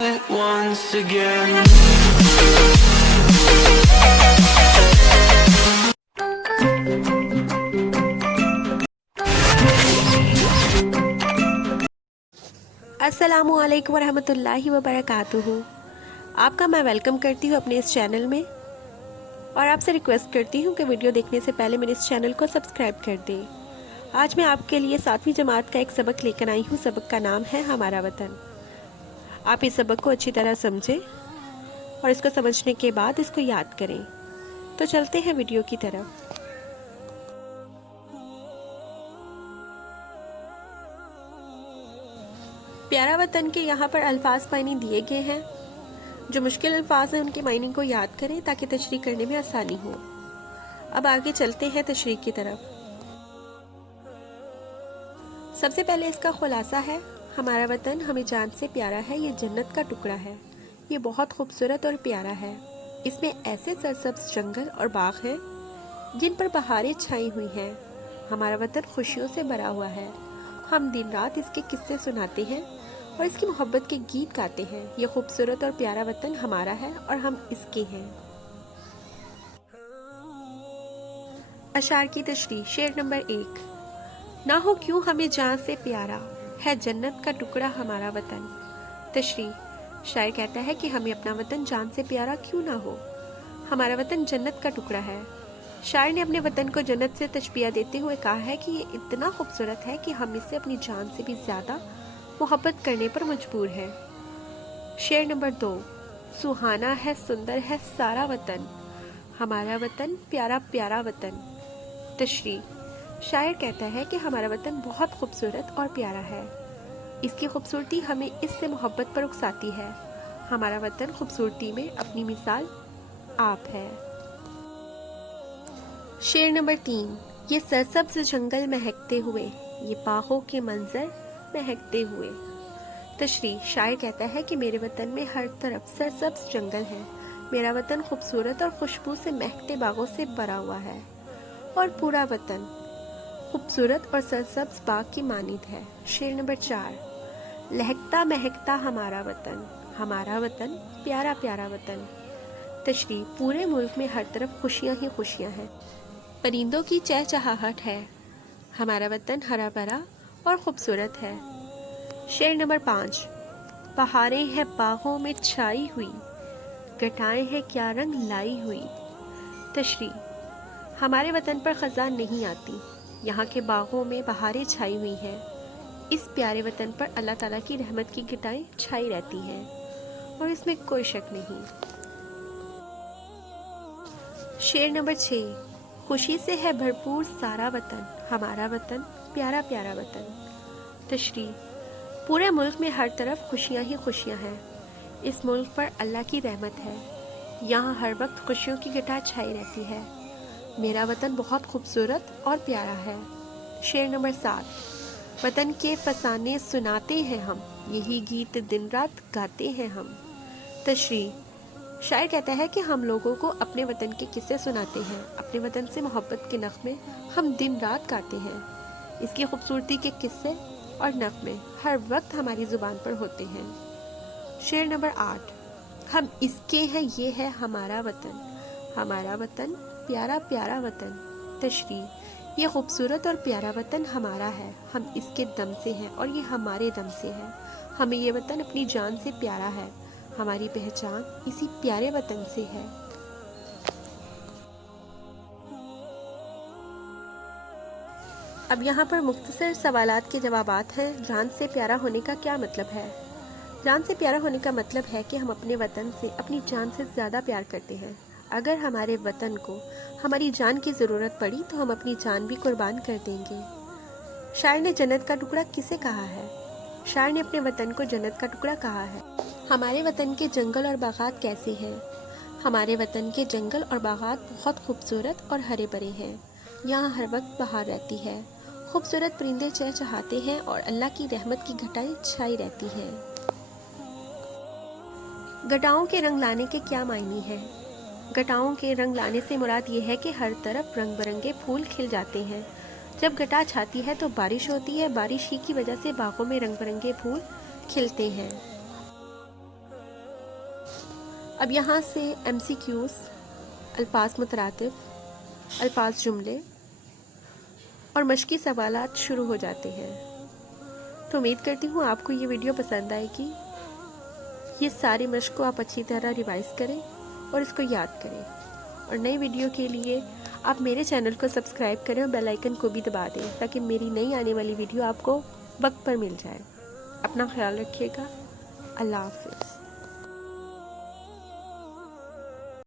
once again. अस्सलामुअलैकुम वरहमतुल्लाहि वबरकातुहू। आपका मैं वेलकम करती हूँ अपने इस चैनल में और आपसे रिक्वेस्ट करती हूँ कि वीडियो देखने से पहले मेरे इस चैनल को सब्सक्राइब कर दें। आज मैं आपके लिए 7वीं जमात का एक सबक लेकर आई हूँ। सबक का नाम है हमारा वतन। आप इस सबक को अच्छी तरह समझें और इसको समझने के बाद इसको याद करें। तो चलते हैं वीडियो की तरफ। प्यारा वतन के यहाँ पर अल्फाज मायने दिए गए हैं। जो मुश्किल अल्फाज हैं उनके मायने को याद करें ताकि तशरीह करने में आसानी हो। अब आगे चलते हैं तशरीह की तरफ। सबसे पहले इसका खुलासा है, हमारा वतन हमें जान से प्यारा है। ये जन्नत का टुकड़ा है। ये बहुत खूबसूरत और प्यारा है। इसमें ऐसे सरसब्ज जंगल और बाग हैं जिन पर बहारें छाई हुई हैं। हमारा वतन खुशियों से भरा हुआ है। हम दिन रात इसके किस्से सुनाते हैं और इसकी मोहब्बत के गीत गाते हैं। ये खूबसूरत और प्यारा वतन हमारा है और हम इसके हैं। अशार की तशरीह। शेर नंबर 1। ना हो क्यों हमें जान से प्यारा, है जन्नत का टुकड़ा हमारा वतन। तशरीह। शायर कहता है कि हमें अपना वतन जान से प्यारा क्यों ना हो। हमारा वतन जन्नत का टुकड़ा है। शायर ने अपने वतन को जन्नत से तशबीह देते हुए कहा है कि ये इतना खूबसूरत है कि हम इससे अपनी जान से भी ज्यादा मोहब्बत करने पर मजबूर हैं। शेर नंबर 2। सुहाना है, सुंदर है सारा वतन, हमारा वतन प्यारा प्यारा वतन। तशरीह। शायर कहता है कि हमारा वतन बहुत खूबसूरत और प्यारा है। इसकी खूबसूरती हमें इससे मोहब्बत पर उकसाती है। हमारा वतन खूबसूरती में अपनी मिसाल आप है। शेर नंबर 3। ये सरसब्ज जंगल महकते हुए, ये बागों के मंजर महकते हुए। तशरीह। शायर कहता है कि मेरे वतन में हर तरफ सरसब्ज जंगल है। मेरा वतन खूबसूरत और खुशबू से महकते बागों से भरा हुआ है और पूरा वतन खूबसूरत और सरसब्ज बाग की मानिंद है। शेर नंबर 4। लहकता महकता हमारा वतन, हमारा वतन प्यारा प्यारा वतन। तशरीह। पूरे मुल्क में हर तरफ खुशियां ही खुशियां हैं। परिंदों की चहचहाहट है। हमारा वतन हरा भरा और खूबसूरत है। शेर नंबर 5। बहारें हैं बागों में छाई हुई, घटाएं हैं क्या रंग लाई हुई। तशरीह। हमारे वतन पर खज़ां नहीं आती। यहाँ के बागों में बहारें छाई हुई हैं। इस प्यारे वतन पर अल्लाह ताला की रहमत की घटाएं छाई रहती हैं और इसमें कोई शक नहीं। शेर नंबर 6। खुशी से है भरपूर सारा वतन, हमारा वतन प्यारा प्यारा वतन। तशरीह। पूरे मुल्क में हर तरफ खुशियां ही खुशियां हैं। इस मुल्क पर अल्लाह की रहमत है। यहाँ हर वक्त खुशियों की घटा छाई रहती है। मेरा वतन बहुत खूबसूरत और प्यारा है। शेर नंबर 7। वतन के फसाने सुनाते हैं हम, यही गीत दिन रात गाते हैं हम। तशरीह। शायर कहता है कि हम लोगों को अपने वतन के किस्से सुनाते हैं। अपने वतन से मोहब्बत के नग़मे हम दिन रात गाते हैं। इसकी खूबसूरती के किस्से और नग़मे हर वक्त हमारी ज़ुबान पर होते हैं। शेर नंबर 8। हम इसके हैं, ये है हमारा वतन, हमारा वतन प्यारा प्यारा वतन। तशरीह। ये खूबसूरत और प्यारा वतन हमारा है। हम इसके दम से हैं और ये हमारे दम से है। हमें ये वतन अपनी जान से प्यारा है। हमारी पहचान इसी प्यारे वतन से है। अब यहाँ पर मुख्तसर सवालात के जवाबात हैं। जान से प्यारा होने का क्या मतलब है? जान से प्यारा होने का मतलब है कि हम अपने वतन से अपनी जान से ज़्यादा प्यार करते हैं। अगर हमारे वतन को हमारी जान की ज़रूरत पड़ी तो हम अपनी जान भी कुर्बान कर देंगे। शायर ने जन्नत का टुकड़ा किसे कहा है? शायर ने अपने वतन को जन्नत का टुकड़ा कहा है। हमारे वतन के जंगल और बागात कैसे हैं? हमारे वतन के जंगल और बागात बहुत खूबसूरत और हरे भरे हैं। यहाँ हर वक्त बहार रहती है। खूबसूरत परिंदे चहचहाते हैं और अल्लाह की रहमत की घटाएं छाई रहती हैं। घटाओं के रंग लाने के क्या मायने हैं? घटाओं के रंग लाने से मुराद ये है कि हर तरफ रंग बिरंगे फूल खिल जाते हैं। जब घटा छाती है तो बारिश होती है। बारिश ही की वजह से बागों में रंग बिरंगे फूल खिलते हैं। اب یہاں سے MCQs، الفاظ مترادف، الفاظ جملے اور مشقی سوالات شروع ہو جاتے ہیں۔ تو امید کرتی ہوں آپ کو یہ ویڈیو پسند آئے گی۔ یہ ساری مشق کو آپ اچھی طرح ریوائز کریں اور اس کو یاد کریں، اور نئی ویڈیو کے لیے آپ میرے چینل کو سبسکرائب کریں اور بیل آئیکن کو بھی دبا دیں تاکہ میری نئی آنے والی ویڈیو آپ کو وقت پر مل جائے۔ اپنا خیال رکھیے گا۔ اللہ حافظ۔